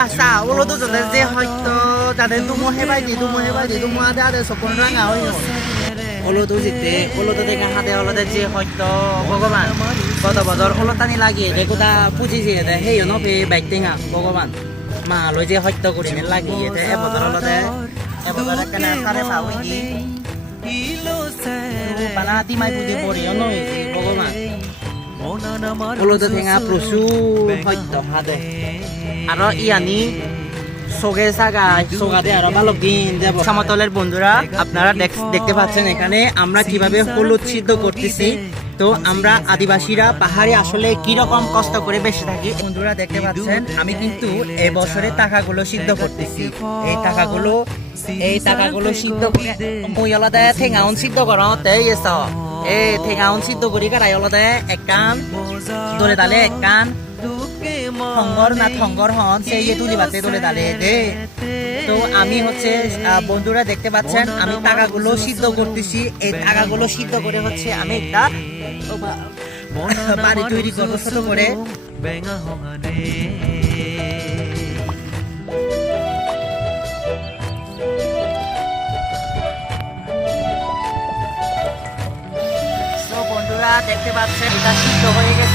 আচ্ছা ওলো তো যাদের যে হয়তো যাদের তুমো হেবাই দি তুমো আদে আদে সপন রাঙা হই ওলো তো জিতে ওলো তো দেখা হাতে ওলোদের যে হয়তো ভগবান কত বছর ওলো টানি লাগিয়ে দেখোটা পুজি দিয়ে দে সেই নফে বাইক টেঙা ভগবান মা লই যে হয়তো করি নে লাগিয়ে দে এবছর ওলোদে এবছর কেনা সারে পাওই দি বানাতি মাই পুজি পড়ি নই ভগবান ওলোতে টেঙা প্রচুর হয়তো হাতে আর ইয়ানি সোগে সাগায় সোগাতে আরো ভালো দিন যাব সমতলের বন্ধুরা আপনারা দেখতে পাচ্ছেন এখানে আমরা কিভাবে হলুদ সিদ্ধ করতেছি তো আমরা আদিবাসীরা পাহাড়ে আসলে কি রকম কষ্ট করে বেঁচে থাকি বন্ধুরা দেখতে পাচ্ছেন আমি কিন্তু এই বছরে টাকাগুলো সিদ্ধ করতেছি এই টাকাগুলো সিদ্ধ করে মই আলাদা ঠেঙাউন সিদ্ধ করাতে এসো এই ঠেঙাউন সিদ্ধ করি কারাই আলাদা এক কান দলে দালে এক কান ঠঙ্গর না ঠঙ্গর হন সেই যে তুলি বাতে তুলে দাঁড়িয়ে দে তো আমি হচ্ছে বন্ধুরা দেখতে পাচ্ছেন আমি টাকাগুলো সিদ্ধ করতেছি এই টাকাগুলো সিদ্ধ করে হচ্ছে আমি একটা বাড়ি তৈরি করবো ছোট করে বন্ধুরা দেখতে পাচ্ছেন এটা সিদ্ধ হয়ে গেছে